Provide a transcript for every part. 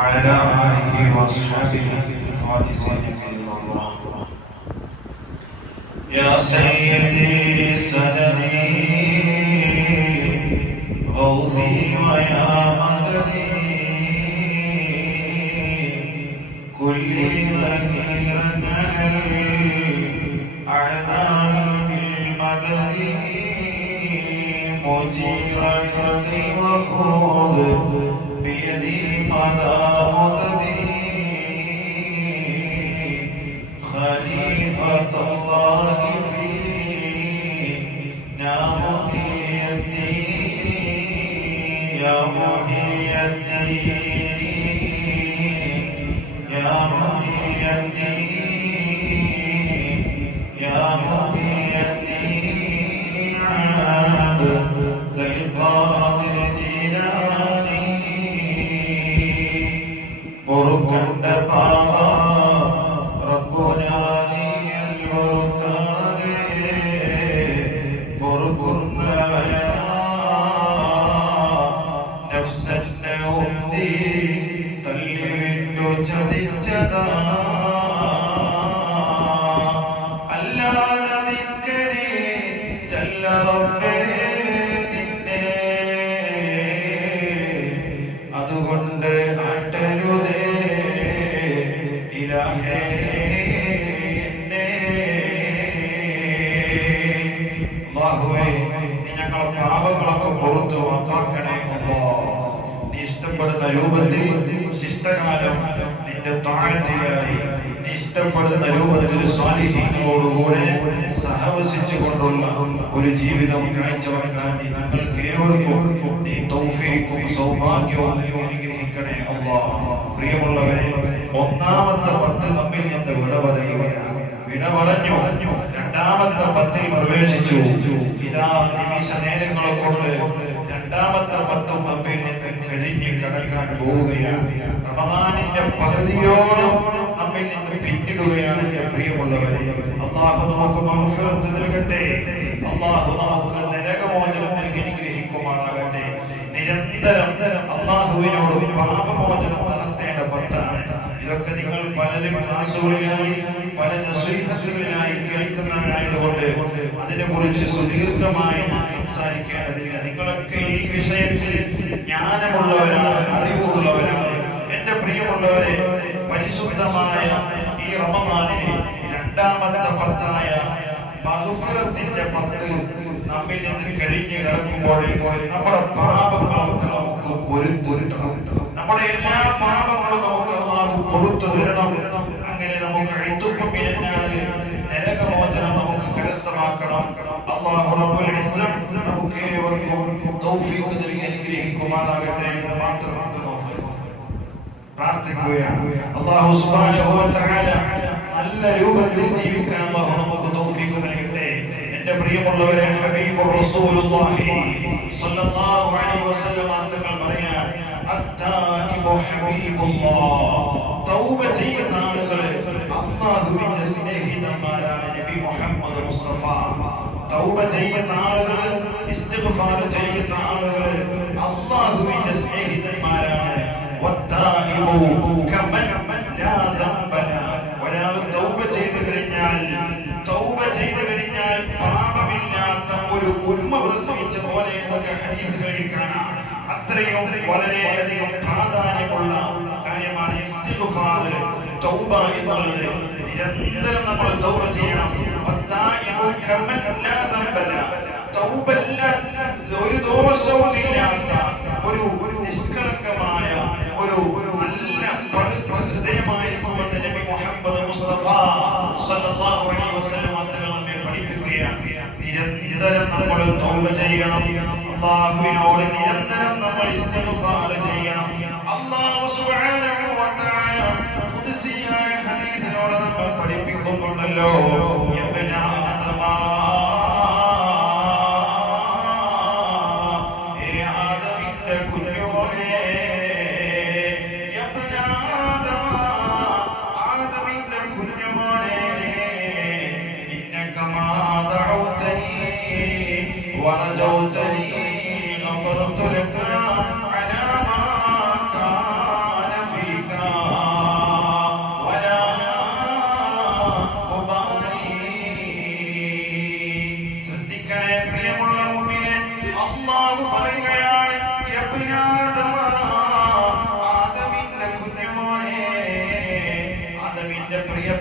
وعلى آله وأصحابه الفائزين برضا الله. يا سيدي سندي غوثي ويا مددي كلي ظهيرا على الأعداء بالمدد مجير يرضي وخذ بيدي مدى مددي خليفة الله فينا محيي الدين يا محيي الدين يا محيي الدين يا محيي الدين عبد القادر جيلاني പൊറുക്കണ്ട പാപ റബ്ബുനാനി പൊറുക്കാതെ പൊറുക്കുന്നവനാ നഫ്സന്നെ ഉന്തി തള്ളിവിട്ടു ചതിച്ചതാ അല്ലാതെ നിക്കരെ ചല്ല റബ്ബേ നിന്നെ അതുകൊണ്ട് ആട്ടരുതേ ഇലാഹേ എന്നെ അല്ലാഹുവേ നീ ഞങ്ങളുടെ പാപങ്ങളൊക്കെ പുറത്തു മാപ്പാക്കണേ അല്ലാഹ്. നീ ഇഷ്ടപ്പെടുന്ന രൂപത്തിൽ ശിഷ്ടകാലം നിന്റെ താഴ്ത്തിലായി നീ ഇഷ്ടപ്പെടുന്ന രൂപത്തിൽ സ്വാലിഹീങ്ങളോടുകൂടെ സഹവസിച്ചുകൊണ്ടുള്ള ഒരു ജീവിതം കാഴ്ചവെക്കാൻ നീ ഞങ്ങൾക്ക് ഏവർക്കും നീ തൗഫീഖും സൗഭാഗ്യവും അനുഗ്രഹിക്കണേ അല്ലാഹ്. പ്രിയമുള്ളവരെ, ഒന്നാമത്തെ 10 നമ്മിൽ നിന്ന് വിട പറയുകയാണ്. വിട പറഞ്ഞു രണ്ടാമത്തെ 10ൽ പ്രവേശിച്ചു. ഇതാ നിമിഷ നേരങ്ങളെ കൊണ്ട് രണ്ടാമത്തെ 10 നമ്മിൽ നിന്ന് കഴിഞ്ഞ് കടക്കാൻ പോവുകയാണ്. റമദാനിന്റെ പകുതിയോളം നമ്മിൽ നിന്ന് പിന്നിടുകയാണ്. എന്റെ പ്രിയമുള്ളവരെ, അല്ലാഹു നമുക്ക് മഗ്ഫിറത്ത് നൽകട്ടെ. അല്ലാഹു നമുക്ക് നരകമോചനം നൽകി അനുഗ്രഹിക്കുമാറാകട്ടെ. നിരന്തരം അല്ലാഹുവിനോട് പാപമോചനം നടത്തേണ്ട 10ആണ്. ഇതൊക്കെ നിങ്ങൾ പലരും ക്ലാസുകളിലായി പല നസീഹത്തുകളിലായി കേൾക്കുന്നവരായതുകൊണ്ട് അതിനെക്കുറിച്ച് സുദീർഘമായി സംസാരിക്കേണ്ടതില്ല. നിങ്ങളൊക്കെ ഈ വിഷയത്തിൽ ജ്ഞാനമുള്ളവരാണ്, അറിവുള്ളവരാണ്. എന്റെ പ്രിയമുള്ളവരെ, പരിശുദ്ധമായ ഈ റമദാനിലെ രണ്ടാമത്തെ 10ആയ മഗ്ഫിറത്തിന്റെ 10 നമ്മിൽ നിന്ന് കഴിഞ്ഞ് കിടക്കുമ്പോഴേക്കും നമ്മുടെ പാപങ്ങളൊക്കെ നമുക്ക് പൊരുത്തരണം. നമ്മുടെ എല്ലാ പാപങ്ങളും നമുക്ക് അല്ലാഹു പൊറുത്തു തരണം. അങ്ങനെ നമുക്ക് നരകമോചനം നമുക്ക് കരസ്ഥമാക്കണം. അല്ലാഹു റബ്ബുൽ ഇസ്സത്ത് നമുക്ക് ഏവർക്കും തൗഫീഖ് നൽകി അനുഗ്രഹിക്കുമാറാകട്ടെ എന്ന് മാത്രം പ്രാർത്ഥിക്കുകയാണ്. അല്ലാഹു സുബ്ഹാനഹു വ തആല നല്ല രൂപത്തിൽ ജീവിക്കാൻ അല്ലാഹു നമുക്ക് തൗഫീഖ് നൽകട്ടെ. എന്റെ പ്രിയമുള്ളവരെ, ഹബീബുർ റസൂലുള്ളാഹി സ്വല്ലല്ലാഹു അലൈഹി വസല്ലം തങ്ങൾ പറയാൻ, അത്തായിബു ഹബീബുല്ലാഹ്, തൗബ ചെയ്യുന്ന ആളുകൾ അല്ലാഹുവിന്റെ സ്നേഹിതന്മാരാണ്. നബി മുഹമ്മദ് മുസ്തഫ തൗബ ചെയ്യുന്ന ആളുകൾ, ഇസ്തിഗ്ഫാർ ചെയ്യുന്ന ആളുകൾ അല്ലാഹുവിന്റെ സ്നേഹിതന്മാരാണ്. വത്തായിബു കമൻ ലാ ദംബ ലഹു, ഒരാൾ തൗബ ചെയ്തു കഴിഞ്ഞാൽ പാപമില്ലാത്ത ഒരു ഉമ്മ പ്രസവിച്ച പോലെ എന്നൊക്കെ ഹദീസുകളിൽ കാണാം. അത്രയും വളരെയധികം പ്രാധാന്യമുള്ള കാര്യമാണ് ഇസ്തിഗ്ഫാർ, തൗബ എന്നുള്ളത്. നിരന്തരം നമ്മൾ തൗബ ചെയ്യണം. വത്തായിബു കമൻ ലാ ദംബ ലഹു, തൗബ ഒരു ദോഷവും ഇല്ലാത്ത ഒരു നിഷ്കളങ്കമായ ഒരു നല്ല ഹൃദയമായിരിക്കുമെന്ന് നബി മുഹമ്മദ് മുസ്തഫ സ്വല്ലല്ലാഹു അലൈഹി വസല്ലം തങ്ങൾ നമ്മെ പഠിപ്പിക്കുകയാണ്. നിരന്തരം നമ്മൾ തൗബ ചെയ്യണം. അല്ലാഹുവിനോട് നിരന്തരം നമ്മൾ ഇസ്തിഗ്ഫാർ ചെയ്യണം. അല്ലാഹു സുബ്ഹാനഹു വ തആല ഖുദ്സിയായ ഹദീസിനോട് നമ്മെ പഠിപ്പിക്കുന്നുണ്ടല്ലോ, യബ്ന ആദമ, ആദമിന്റെ കുഞ്ഞോനെ, യബ്ന ആദമ, ആദമിന്റെ കുഞ്ഞുമോനെ, ഇന്നക മാ ദഉതനി വറജൗതനി ഗഫറതു ലക അലാ മാ കാന ഫീക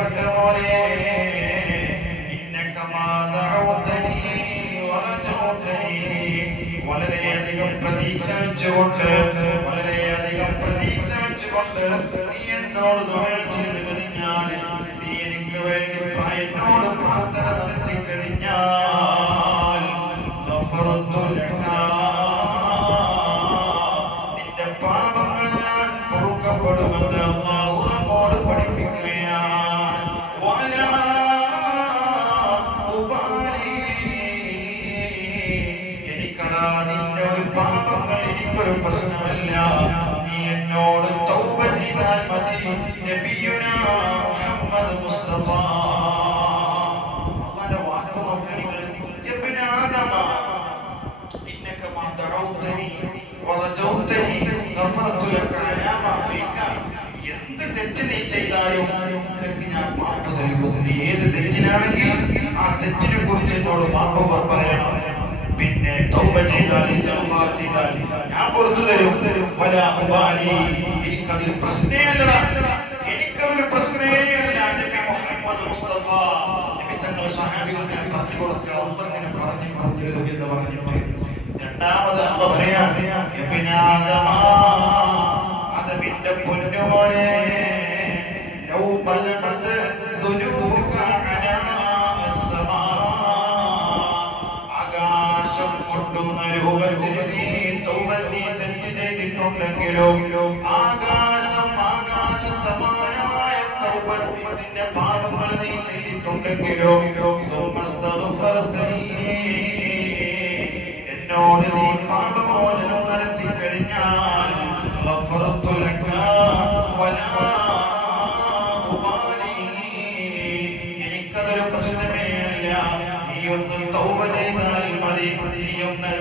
പ്രിയപ്പെട്ട മോനെ, വളരെയധികം പ്രതീക്ഷ വെച്ചുകൊണ്ട് നീ എന്നോട് ദുആ ചെയ്ത് കഴിഞ്ഞാൽ, നീ എനിക്ക് വേണ്ടി എന്നോട് പ്രാർത്ഥന നടത്തി കഴിഞ്ഞാൽ, നിന്റെ പാപങ്ങൾ ഞാൻ പൊറുക്കപ്പെടുമെന്ന് അല്ലാഹു നമ്മോട് പഠിപ്പിക്കുകയാണ്. നിന്റെ ഒരു പാപങ്ങൾ എനിക്കൊരു പ്രശ്നമല്ല, നീ എന്നോട് തൗബ ചെയ്താൽ മതി. നബിയുനാ മുഹമ്മദ് മുസ്തഫ അല്ലാഹുവിന്റെ വാക്ക് നോക്കണി. ഇബ്ന ആദമ ഇന്നക മാ ദഅൗതനി വറജൗതനി ഗഫറതു ലക അലാ മാ ഫീക. എന്ത് തെറ്റ് നീ ചെയ്താലും നിനക്ക് ഞാൻ മാപ്പ് നൽകും. നീ ഏത് തെറ്റിനാണെങ്കിൽ ആ തെറ്റിനെ കുറിച്ച് എന്നോട് മാപ്പ് പറയണം. പിന്നെ തൗബ ചെയ്താൽ, ഇസ്തിഗ്ഫാർ ചെയ്താൽ ഞാൻ പുറത്തു തരും. വലാ ഉബാലി, എനിക്കതൊരു പ്രശ്നമേ അല്ലടാ, എനിക്കതൊരു പ്രശ്നമേ അല്ല. നബി മുഹമ്മദ് മുസ്തഫ നബി തങ്ങൾ സ്വഹാബികൾക്ക് പറഞ്ഞു കൊടുക്കുക, അല്ലാഹു ഇങ്ങനെ പറഞ്ഞിട്ടുണ്ട് എന്ന് പറഞ്ഞിട്ട് രണ്ടാമത് അല്ലാഹു പറയാ, ഇബ്ന ആദമ, ആദമിന്റെ പൊന്നുമോനെ, ലൗ ബലഗത് ദുനൂബുക അലാ അസ്സമാ, പൊട്ടുന്ന രൂപത്തിൽ നീ തെറ്റ് ചെയ്തിട്ടുണ്ടെങ്കിലും ആകാശ സമാനമായ തൗബത്തിന്റെ പാപങ്ങൾ നീ ചെയ്തിട്ടുണ്ടെങ്കിലും എന്നോട് നീ പാപമോചനം നടത്തി കഴിഞ്ഞാൽ എനിക്കതൊരു പ്രശ്നമേ അല്ല. നീ ഒന്ന് തൗബ ചെയ്താൽ മതി. നീ ഒന്ന്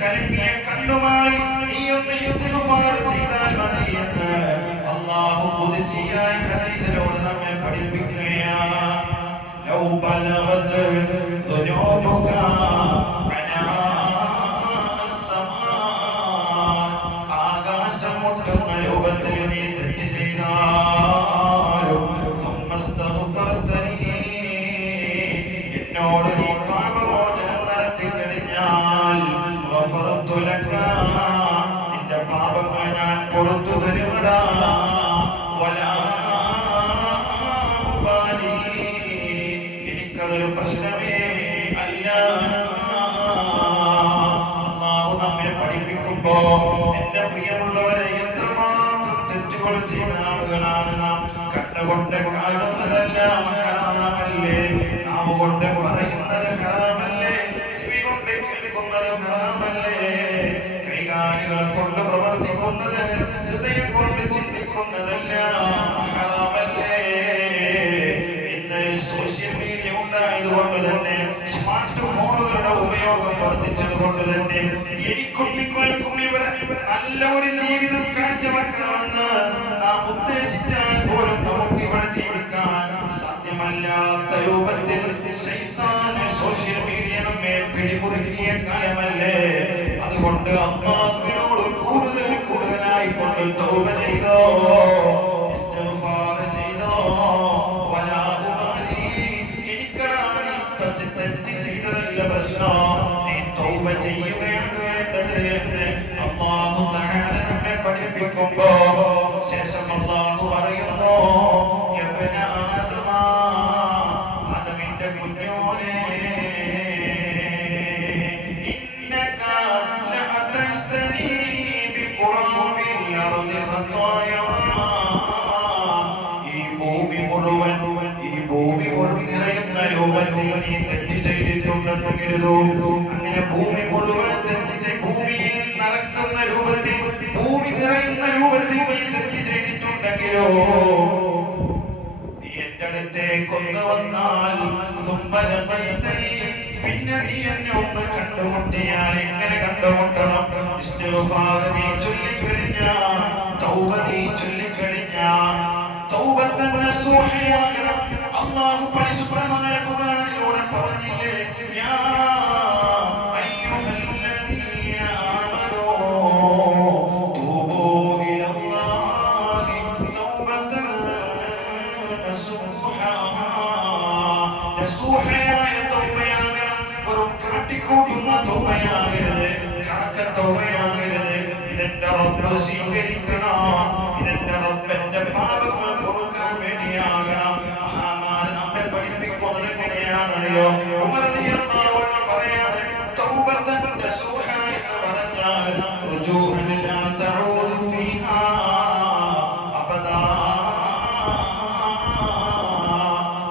കലങ്ങിയ കണ്ണുമായി നീ ഒന്ന് ഇസ്തിഗ്ഫാർ ചെയ്താൽ മതി എന്ന് അല്ലാഹു ഖുദ്സിയായ ഹദീസിലൂടെ നമ്മെ പഠിപ്പിക്കുകയാണ്. ലൗ ബലഗത് ദുനൂബുക അലാ അസ്സമാ, ആകാശം മുട്ടുന്ന രൂപത്തിൽ നീ തെറ്റ് ചെയ്താലും സുമ്മസ്തഗ്ഫർതനി, എന്നോട് നീ പാപമോചനം നടത്തി കഴിഞ്ഞാൽ ഗഫറതു ലക, നിന്റെ പാപങ്ങൾ ഞാൻ പുറത്തു തരുമടാ. വലാ ഉബാലി, എനിക്കതൊരു പ്രശ്നമേ അല്ല. അല്ലാഹു നമ്മെ പഠിപ്പിക്കുമ്പോ എന്റെ പ്രിയമുള്ളവരെ, എത്രമാത്രം തെറ്റുകൾ ചെയ്ത ആളുകളാണ് നാം. കണ്ണുകൊണ്ട് കാണുന്നതെല്ലാം ഹറാമല്ലേ, നാവ് കൊണ്ട് പറയുന്നത് ഹറാമല്ലേ, ചെവി കൊണ്ട് കേൾക്കുന്നത് ഹറാമല്ലേ, കൈകാലുകളെ കൊണ്ട് പ്രവർത്തിക്കുന്നത്, ഹൃദയം കൊണ്ട് ചിന്തിക്കുന്നതെല്ലാം ഹറാമല്ലേ. ഇന്ന് സോഷ്യൽ മീഡിയ ഉണ്ടായതുകൊണ്ട് തന്നെ, സ്മാർട്ട് ഫോണുകളുടെ ഉപയോഗം വർദ്ധിച്ചത് കൊണ്ട് തന്നെ എനിക്കും നിങ്ങൾക്കും ഇവിടെ നല്ല ഒരു ജീവിതം കാഴ്ചവെക്കണമെന്ന് നാം ഉദ്ദേശിച്ചാൽ പോലും നമുക്ക് ഇവിടെ ജീവിക്കാൻ സാധ്യമല്ലാത്ത രൂപത്തിൽ ശൈത്താൻ സോഷ്യൽ മീഡിയ നമ്മെ പിടിമുറുക്കിയ കാലമല്ലേ. അതുകൊണ്ട് അല്ലാഹുവിനോട് കൂടുതലായി കൊണ്ട് തൗബ ചെയ്തോ, ഇസ്തിഗ്ഫാർ ചെയ്തോ. വലാ ഉബാലി, എനിക്കടാ നീ തെറ്റ് ചെയ്തതല്ല പ്രശ്നം, നീ തൗബ ചെയ്യുകയാണ് വേണ്ടത് എന്ന് അല്ലാഹു തആല നമ്മെ പഠിപ്പിക്കുമ്പോ ശേഷം അല്ലാഹു പറയുന്നു, യബ്ന ആദമ, ആദമിന്റെ കുഞ്ഞോനെ, ഇന്നക ലഅതൈതനി ബിഖുറാബിൽ അർദി ഖതായ, ഈ ഭൂമി മുഴുവൻ നിറയുന്ന രൂപത്തിൽ നീ തെറ്റ് ചെയ്തിട്ടുണ്ടെന്ന് കരുതൂ. അങ്ങനെ ഭൂമി മുഴുവൻ ഭൂമിയിൽ നടക്കുന്ന രൂപത്തിൽ, ഭൂമി നിറയുന്ന രൂപത്തിൽ നീ തെറ്റ് ചെയ്തിട്ടുണ്ടെങ്കിലോ, നീ എന്റെ അടുത്തേക്കൊന്ന് വന്നാൽ പിന്നെ നീ എന്നെ ഒന്ന് കണ്ടുമുട്ടിയാൽ, എങ്ങനെ കണ്ടുമുട്ടണം? ഇസ്തിഗ്ഫാർ നീ ചൊല്ലിക്കഴിഞ്ഞാൽ, തൗബ നീ ചൊല്ലിക്കഴിഞ്ഞാൽ, തൗബത്തൻ നസൂഹയാകണം. അല്ലാഹു പരിശുദ്ധമായ ഖുർആനിലൂടെ പറഞ്ഞില്ലേ, യാ അയ്യുഹല്ലദീന ആമനൂ തൂബൂ ഇലല്ലാഹി തൗബത്തൻ നസൂഹാ. റബ്ബ് സ്വീകരിക്കണം. ഇതെന്റെ റബ്ബ് എന്റെ പാപങ്ങൾ പൊറുക്കാൻ വേണ്ടിയാകണം. മഹാന്മാര് നമ്മെ പഠിപ്പിക്കുന്നത് എങ്ങനെയാണല്ലോ? ഉമർ റളിയല്ലാഹു അൻഹു പറയാണ്, തൗബത്തൻ നസൂഹ എന്ന് പറഞ്ഞാൽ റുജൂഉൻ ലാ തഊദു ഫീഹാ അബദാ,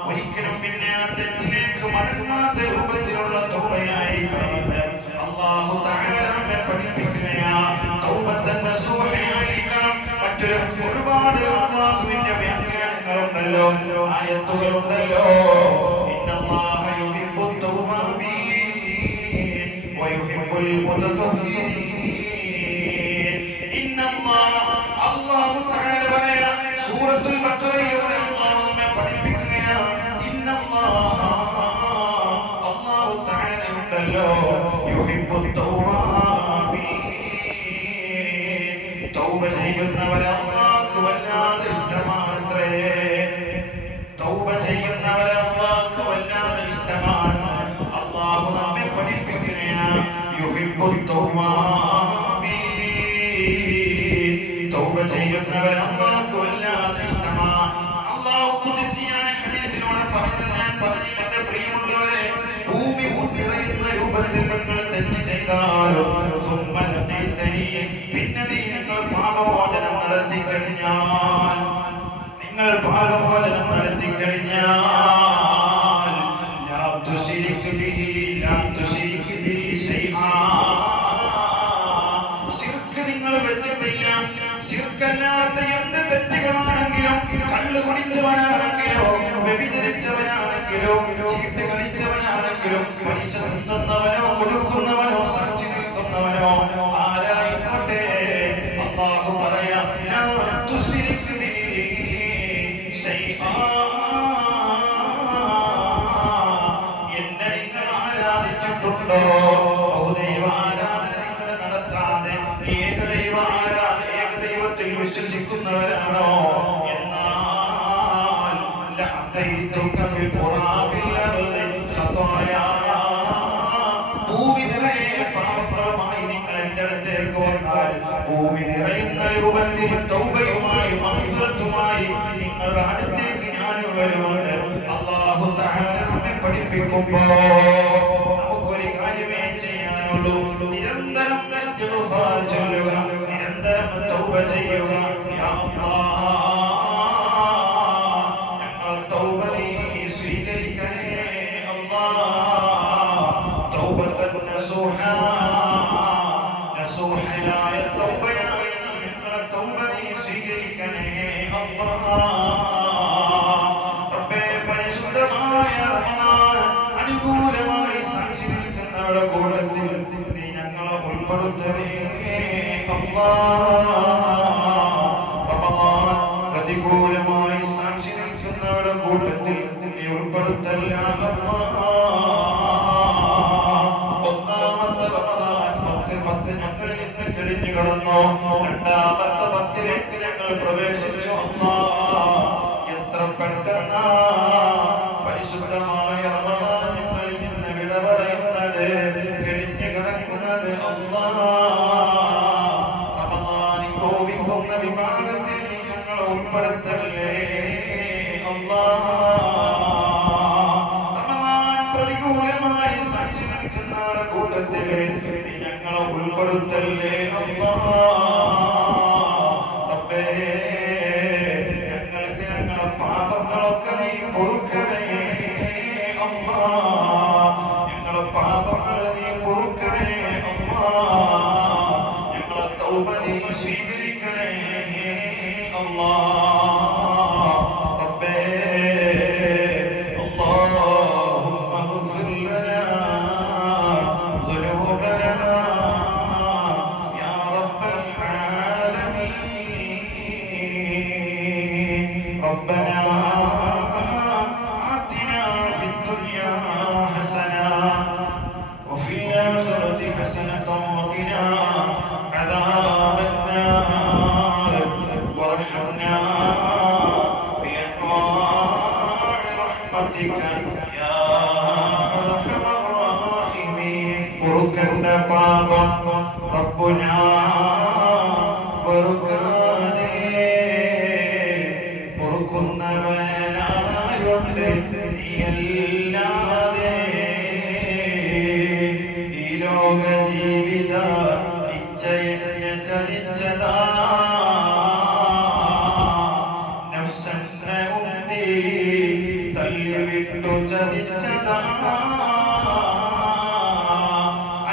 ഒരിക്കലും പിന്നെ ആ തെറ്റിലേക്ക് മടങ്ങാത്ത രൂപത്തിലുള്ള തൗബയായിരിക്കണമെന്ന് അല്ലാഹു തആല നമ്മെ പഠിപ്പിക്കുകയാണ്. തൗബത്തൻ നസൂഹയായിരിക്കണം. മറ്റൊരു ഒരുപാട് അല്ലാഹുവിന്റെ വ്യാഖ്യാനങ്ങളുണ്ടല്ലോ, ആയത്തുകളുണ്ടല്ലോ. ഇന്നല്ലാഹ യുഹിബ്ബുത് തൗവാബീൻ വയുഹിബ്ബുൽ മുതതഹ്ഹിരീൻ. അല്ലാഹു തആല പറയാ, സൂറത്തുൽ ബഖറയിലൂടെ അല്ലാഹു നമ്മെ പഠിപ്പിക്കുകയാണ്. അല്ലാഹു തആല ഉണ്ടല്ലോ, യുഹിബ്ബുത് തൗവാബീൻ, തൗബ ചെയ്യുന്നവരെ അല്ലാഹുക്ക് വല്ലാതെ ഇഷ്ടമാണത്രേ. തൗബ ചെയ്യുന്നവരെ അല്ലാഹുക്ക് വല്ലാതെ ഇഷ്ടമാണെന്ന് അല്ലാഹു നമ്മെ പഠിപ്പിക്കുകയാണ്. യുഹിബ്ബുത് തൗവാബീൻ, തൗബ ചെയ്യുന്നവരെ അല്ലാഹുക്ക് വല്ലാതെ ഇഷ്ടമാണ്. അല്ലാഹു ഖുദ്സിയായ ഹദീസിലൂടെ പറഞ്ഞത് ഞാൻ പറഞ്ഞില്ല. എന്റെ പ്രിയമുള്ളവരെ, ഭൂമി നിറയുന്ന രൂപത്തിൽ നിങ്ങൾ തെറ്റ് ചെയ്താലും പിന്നെ നിങ്ങൾ പാപമോചനം നടത്തി കഴിഞ്ഞാൽ നിങ്ങൾ വെച്ചിട്ടില്ല. ശിർക്കല്ലാത്ത എന്ത് തെറ്റുകളാണെങ്കിലും, കള്ളു കുടിച്ചവനാണെങ്കിലോ, വ്യഭിചരിച്ചവനാണെങ്കിലോ, ചീട്ട് കളിച്ചവനാണെങ്കിലും, പലിശ തിന്നുന്നവനോ, കൊടുക്കുന്നവനോ, സാക്ഷി നിൽക്കുന്നവനോ ആരായിക്കോട്ടെ, അല്ലാഹു പറയാം, ലാ തുശ്രിക് ബി ശൈആ, എന്നെ നിങ്ങൾ ആരാധിച്ചിട്ടുണ്ടോ? ബഹുദൈവ ആരാധന നിങ്ങൾ നടത്താതെ ഏകദൈവത്തിൽ വിശ്വസിക്കുന്നവരാണോ? എന്നാൽ ലഅതൈതുക ബിഖുറാബിൽ അർളി ഖതായാ, ഭൂമി നിറയെ പാപങ്ങളുമായി നിങ്ങൾ എൻ്റെ അടുത്തേക്ക് വന്നാൽ ഭൂമി നിറയുന്ന രൂപത്തിൽ തൗബയുമായി മഗ്ഫിറത്തുമായി നിങ്ങളുടെ അടുത്തേക്ക് ഞാൻ വരുമെന്ന് അല്ലാഹു തആല നമ്മെ പഠിപ്പിക്കുമ്പോൾ നമുക്കൊരു കാര്യമേ ചെയ്യാനുള്ളൂ. നിരന്തരം ഇസ്തിഗ്ഫാർ ചൊല്ലുക, നിരന്തരം തൗബ ചെയ്യുക. യാ അല്ലാഹ്, ഞങ്ങളുടെ തൗബ നീ സ്വീകരിക്കണേ അല്ലാഹ്. തൗബത്തൻ നസൂഹയായ തൗബയായി ഞങ്ങളുടെ തൗബ നീ സ്വീകരിക്കണേ അല്ലാഹ്. റബ്ബേ, പരിശുദ്ധമായ റമളാൻ അനുകൂലമായി സാക്ഷി നിൽക്കുന്നവരുടെ കൂട്ടത്തിൽ നീ ഞങ്ങളെ ഉൾപ്പെടുത്തണേ അല്ലാഹ്. റമളാൻ പ്രതികൂലമായി സാക്ഷി നിൽക്കുന്നവരുടെ കൂട്ടത്തിൽ നീ ഉൾപ്പെടുത്തല്ല അല്ലാഹ്. ഒന്നാമത്തെ റമളാൻ 10 ഞങ്ങളിൽ നിന്ന് കഴിഞ്ഞു കടന്നു. രണ്ടാമത്തെ 10ലേക്ക് ഞങ്ങൾ പ്രവേശിച്ചു അല്ലാഹ്. എത്ര പെട്ടെന്നാ പരിശുദ്ധമായ റമളാൻ ഞങ്ങളിൽ നിന്ന് വിട പറയുന്നത്, കഴിഞ്ഞു കിടക്കുന്നത് അല്ലാഹ്. റമളാനിൽ കോപിക്കുന്ന വിഭാഗത്തിൽ ഞങ്ങളെ ഉൾപ്പെടുത്തല്ലേ അല്ലാഹ്. റമളാൻ പ്രതികൂലമായി സാക്ഷി നിൽക്കുന്നവരുടെ കൂട്ടത്തിൽ നീ ഞങ്ങളെ ഉൾപ്പെടുത്തല്ലേ അല്ലാഹ്. റബ്ബേ, ഞങ്ങൾക്ക് ഞങ്ങളുടെ പാപങ്ങളൊക്കെ നീ പൊറുക്കണേ അല്ലാഹ്. ഞങ്ങളുടെ പാപങ്ങൾ നീ പൊറുക്കണേ അല്ലാഹ്. ഞങ്ങളുടെ തൗബ നീ സ്വീകരിക്കണേ അല്ലാഹ്. റബ്ബേ, اللهم اغفر لنا ذنوبنا يا رب العالمين. ربنا آتنا في الدنيا حسنة وفي الآخرة حسنة وقنا عذاب النار وارحمنا بأنواع رحمتك يا أرحم الراحمين. പൊറുക്കണ്ട പാപം റബ്ബുനാ അതുകൊണ്ട് നീയല്ലാതെ ഈ ലോക ജീവിത ഇച്ഛയെന്നെ ചതിച്ചതാ, നഫ്സന്നെ ഉന്തി തള്ളിവിട്ടു ചതിച്ചതാ.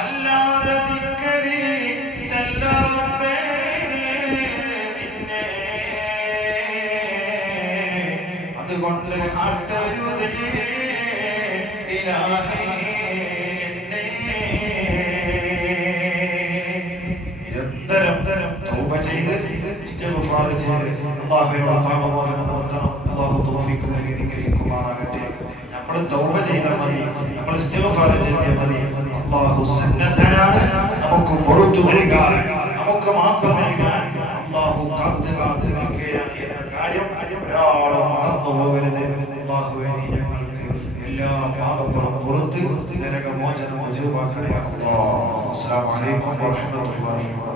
അല്ലാതെ ധിക്കരി ചെല്ലറമ്പേ നിന്നെ, അതുകൊണ്ട് ആട്ടരുതേ ഇലാഹേ എന്നെ. നിരന്തരം തൗബ ചെയ്ത് ഇസ്തിഗ്ഫാർ ചെയ്ത് അല്ലാഹുവിനോട് പാപമോചനം നടത്തണം. അല്ലാഹു തൗഫീഖ് നൽകി അനുഗ്രഹിക്കുമാറാകട്ടെ. നമ്മൾ തൗബ ചെയ്താൽ മതി, നമ്മൾ ഇസ്തിഗ്ഫാർ ചെയ്താൽ മതി. അല്ലാഹു സന്നദ്ധനാണ് നമുക്ക് പുറത്തു നൽകാൻ, നമുക്ക് മാപ്പ് നൽകാൻ. അല്ലാഹു കാത്ത് നിൽക്കുകയാണ് എന്ന കാര്യം ഒരാളും മറന്നു പോകരുത്. അല്ലാഹുവേ, നീ ഞങ്ങൾക്ക് എല്ലാ പാപങ്ങളും പുറത്ത് നരകമോചനം വജൂബാക്കണേ അല്ലാഹ്. അസ്സലാമു അലൈക്കും വറഹ്മത്തുള്ളാഹി വബറകാതുഹു.